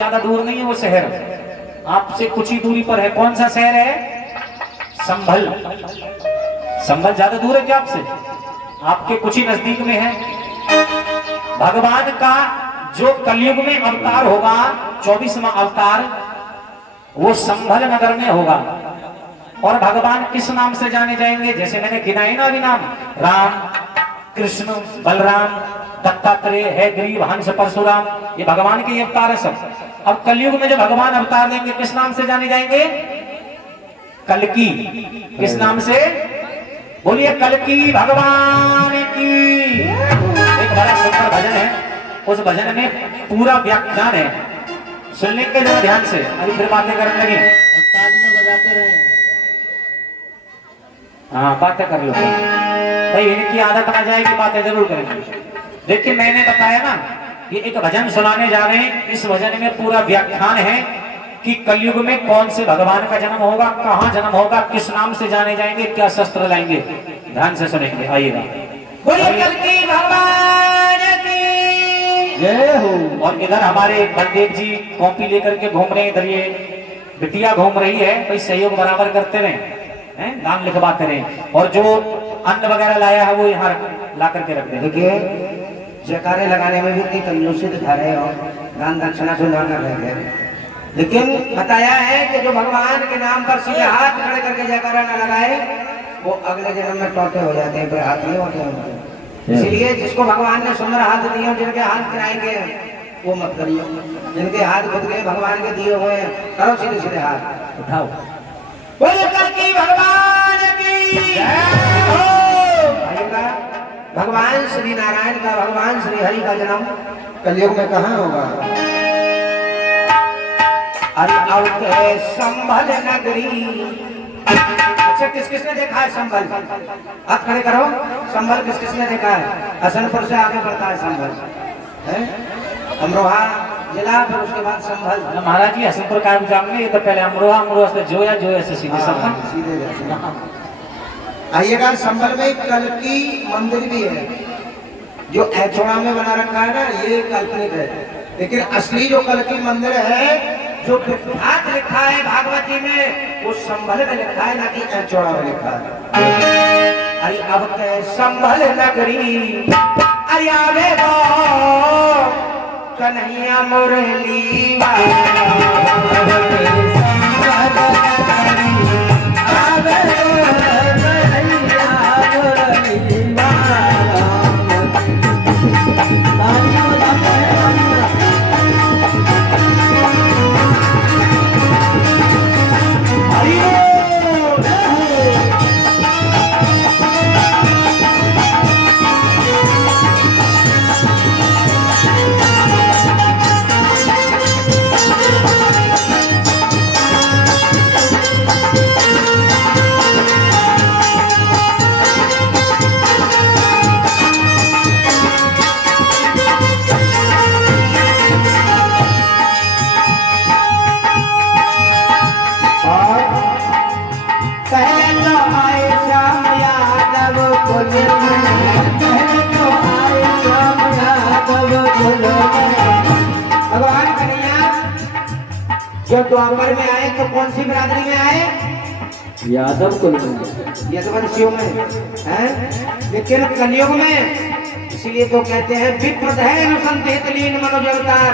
ज्यादा दूर नहीं है वो शहर, आपसे कुछ ही दूरी पर है। कौन सा शहर है? संभल। संभल ज्यादा दूर है क्या आपसे? आपके कुछ ही नजदीक में है। भगवान का जो कलयुग में अवतार होगा, 24वां अवतार, वो संभल नगर में होगा। और भगवान किस नाम से जाने जाएंगे? जैसे मैंने गिनाए ना अभी नाम, राम, कृष्ण, बलराम, दत्तात्रेय, है ग्रीव, हंस, परशुराम, ये भगवान के अवतार है सब। अब कलयुग में जो भगवान अवतार लेंगे किस नाम से जाने जाएंगे? कल्कि। किस नाम से? बोलिए कल्कि भगवान की। एक बड़ा सुंदर भजन है, उस भजन में पूरा व्याख्यान है, सुन लेंगे जरा ध्यान से। अभी फिर बातें करने लगे, तालियां बजाते रहे। हाँ बातें कर लो भाई, इनकी आदत आ जाएगी, बातें जरूर करेंगे। देखिए मैंने बताया ना, ये एक भजन सुनाने जा रहे हैं। इस भजन में पूरा व्याख्यान है कि कलयुग में कौन से भगवान का जन्म होगा, कहाँ जन्म होगा, किस नाम से जाने जाएंगे, क्या शस्त्र लाएंगे। ध्यान से सुनेंगे, आइएगा। बोलिए कल्कि भगवान की जय हो। और इधर हमारे बलदेव जी कॉपी लेकर के घूम रहे हैं, इधर ये बिटिया घूम रही है। भाई सहयोग बराबर करते रहे, नाम लिखवाते रहे, और जो अन्न वगैरह लाया है वो यहाँ ला करके रख दे। देखिए जयकारे लगाने में भी इतनी कंजूसी दिखा रहे हो, दान दक्षिणा चुना कर रहे थे, लेकिन बताया है कि जो भगवान के नाम पर सीधे हाथ खड़े करके जयकारा न लगाए वो अगले जन्म में टौटे हो जाते हैं, फिर हाथ नहीं होते हैं। इसलिए जिसको भगवान ने सुंदर हाथ दिए, जिनके हाथ गिराएंगे वो मत करियो, जिनके हाथ खुद के भगवान के दिए हुए हैं करो सीधे सीधे हाथ उठाओ। बोलिए कल्कि भगवान की जय हो। भगवान श्री नारायण का, भगवान श्री हरि का जन्म कलयुग में कहाँ होगा? अरे अवते संभल नगरी। अच्छा किस किसने देखा है संभल? हाथ खड़े करो। संभल किस किसने देखा है? हसनपुर से आगे बढ़ता है संभल, है अमरोहा जिला, फिर उसके बाद संभल। महाराज जी हसनपुर का जाएंगे, ये तो पहले अमरोहा, अमरोहा से जोया, जोया से सीधे संभल, सीधे जाते। आइएगा, संभल में कल्कि मंदिर भी है, जो ऐचोड़ा में बना रखा है ना, ये काल्पनिक है, लेकिन असली जो कल्कि मंदिर है, जो विख्यात लिखा है भागवती में, वो संभल में लिखा है, ना कि ऐचोड़ा में लिखा है। अरे अब के संभल नगरी, अरे आवे वो कन्हैया मुरली जब द्वापर में आए तो कौन सी बिरादरी में आए? यादव कुल यदुवंशियों में हैं, लेकिन कलयुग में, इसीलिए तो कहते हैं विप्रधैर्यनुसंधितलीन मनुज अवतार।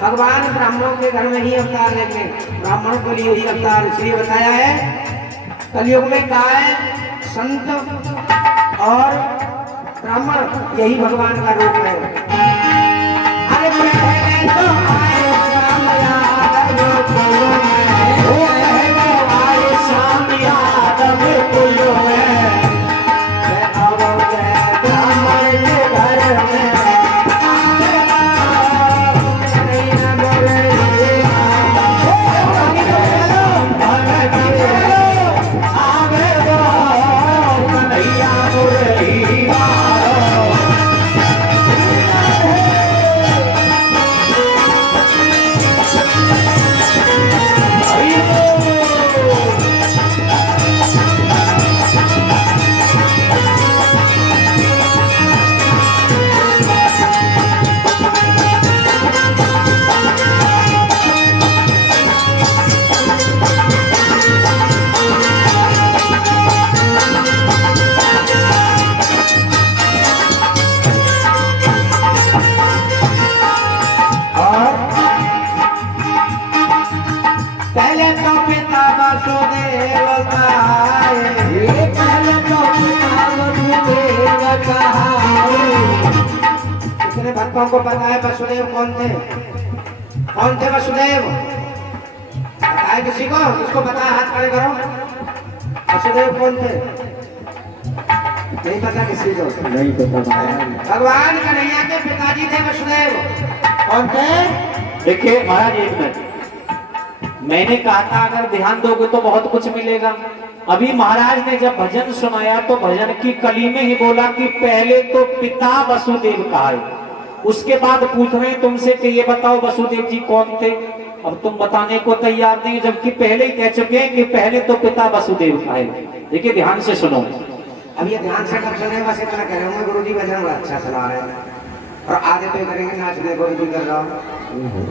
भगवान ब्राह्मणों के घर में ही अवतार लेंगे, ब्राह्मणों के लिए ही अवतार, इसलिए बताया है कलयुग में कहा है संत और ब्राह्मण यही भगवान का रूप है। अरे पहले तो आए श्याम यादव कुल में, वो पहले आए श्याम यादव कुल में, अब जय ब्राह्मण के घर में सबको को पता है वसुदेव कौन थे? कौन थे वसुदेव? पता है किसी को? किसको पता है? हाथ खड़े करो। वसुदेव कौन थे? नहीं पता किसी को? नहीं पता। भगवान कन्हैया के पिताजी थे वसुदेव। कौन थे? देखिए महाराज एक मिनट, मैंने कहा था अगर ध्यान दोगे तो बहुत कुछ मिलेगा। अभी महाराज ने जब भजन सुनाया तो भजन की कली में ही बोला कि पहले तो पिता वसुदेव कहा है, उसके बाद पूछ रहे हैं तुमसे कि ये बताओ वसुदेव जी कौन थे। अब तुम बताने को तैयार नहीं, जबकि पहले ही कह चुके हैं कि पहले तो पिता वसुदेव कहा है। देखिए ध्यान से सुनो। अब ये ध्यान से कब सुने? बस इतना कह रहे होंगे गुरु जी भजन बड़ा अच्छा सुना रहे हैं, और आगे तो करेंगे नाचने को भी कर रहा हूँ।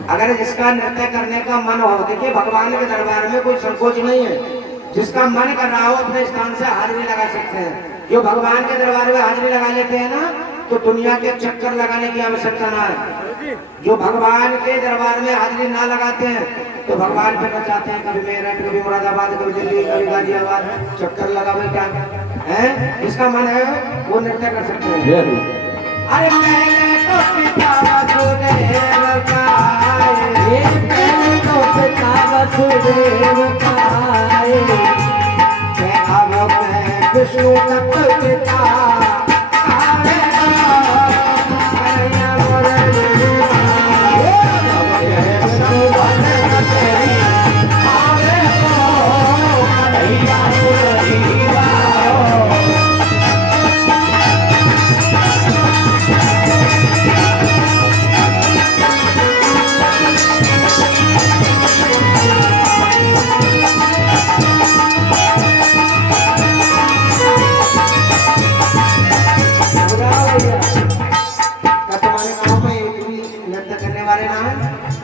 अगर जिसका नृत्य करने का मन हो, देखिए भगवान के दरबार में कोई संकोच नहीं है। जिसका मन कर रहा हो अपने स्थान से हाजिरी लगा सकते हैं। जो भगवान के दरबार में हाजिरी लगा लेते हैं ना, तो दुनिया के चक्कर लगाने की आवश्यकता ना है। जो भगवान के दरबार में हाजिरी ना लगाते हैं तो भगवान पे नचाते हैं, कभी मेरठ, कभी मुरादाबाद, कभी दिल्ली, कभी गाजियाबाद, चक्कर लगावे क्या है। जिसका मन है वो नृत्य कर सकते हैं। अरे पहले तो पिता वसुदेव काए, पहले तो पिता वसुदेव काए, अब मैं विष्णु तत्व पिता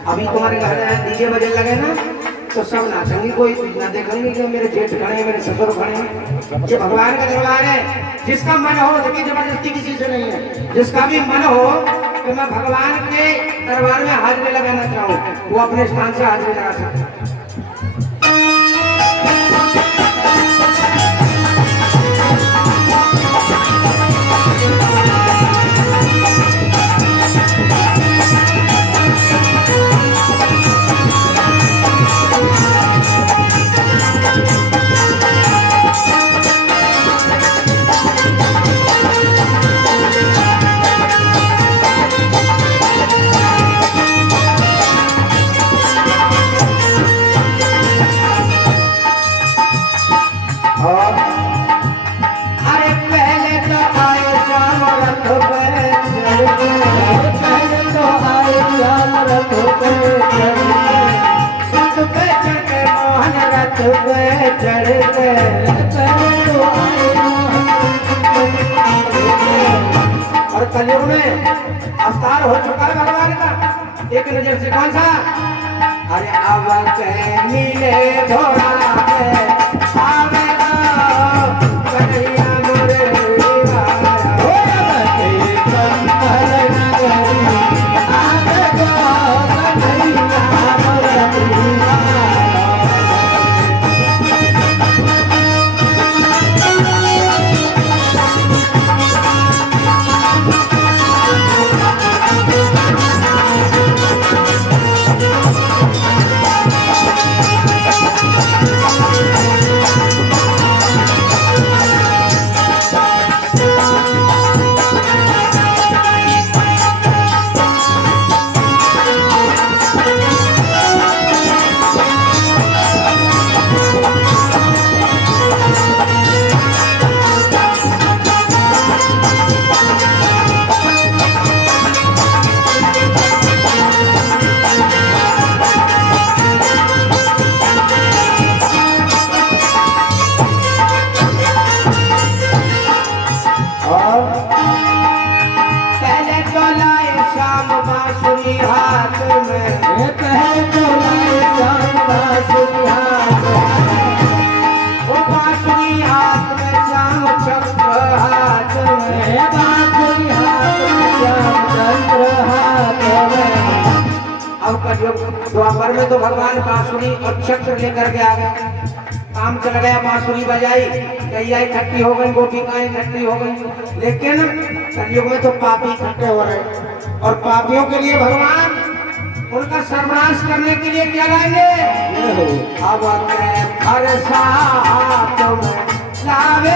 अभी तुम्हारे घर में डीजे बजने लगे ना तो सब नाचेंगे, कोई ना देखेंगे कि मेरे जेठ खड़े हैं, मेरे ससुर खड़े हैं। ये भगवान का दरबार है। जिसका मन हो, देखिए जबरदस्ती किसी से नहीं है, जिसका भी मन हो कि मैं भगवान के दरबार में हाजिरी लगाना चाहूँ, वो अपने स्थान से हाजिरी लगा सकता है। और कलयुग में अवतार हो चुका है भगवान का। एक नजर से कौन सा? अरे अब के मिले घोड़ा द्वापर में तो भगवान बांसुरी और चक्र लेकर के आ गए। काम चल गया, बांसुरी बजाई, गैया इकट्ठी हो गई, गोपिकाएं इकट्ठी हो गई। लेकिन कलयुग में तो पापी इकट्ठे हो रहे, और पापियों के लिए भगवान उनका सर्वनाश करने के लिए क्या लाएंगे? अब मैं हर साथ में लावे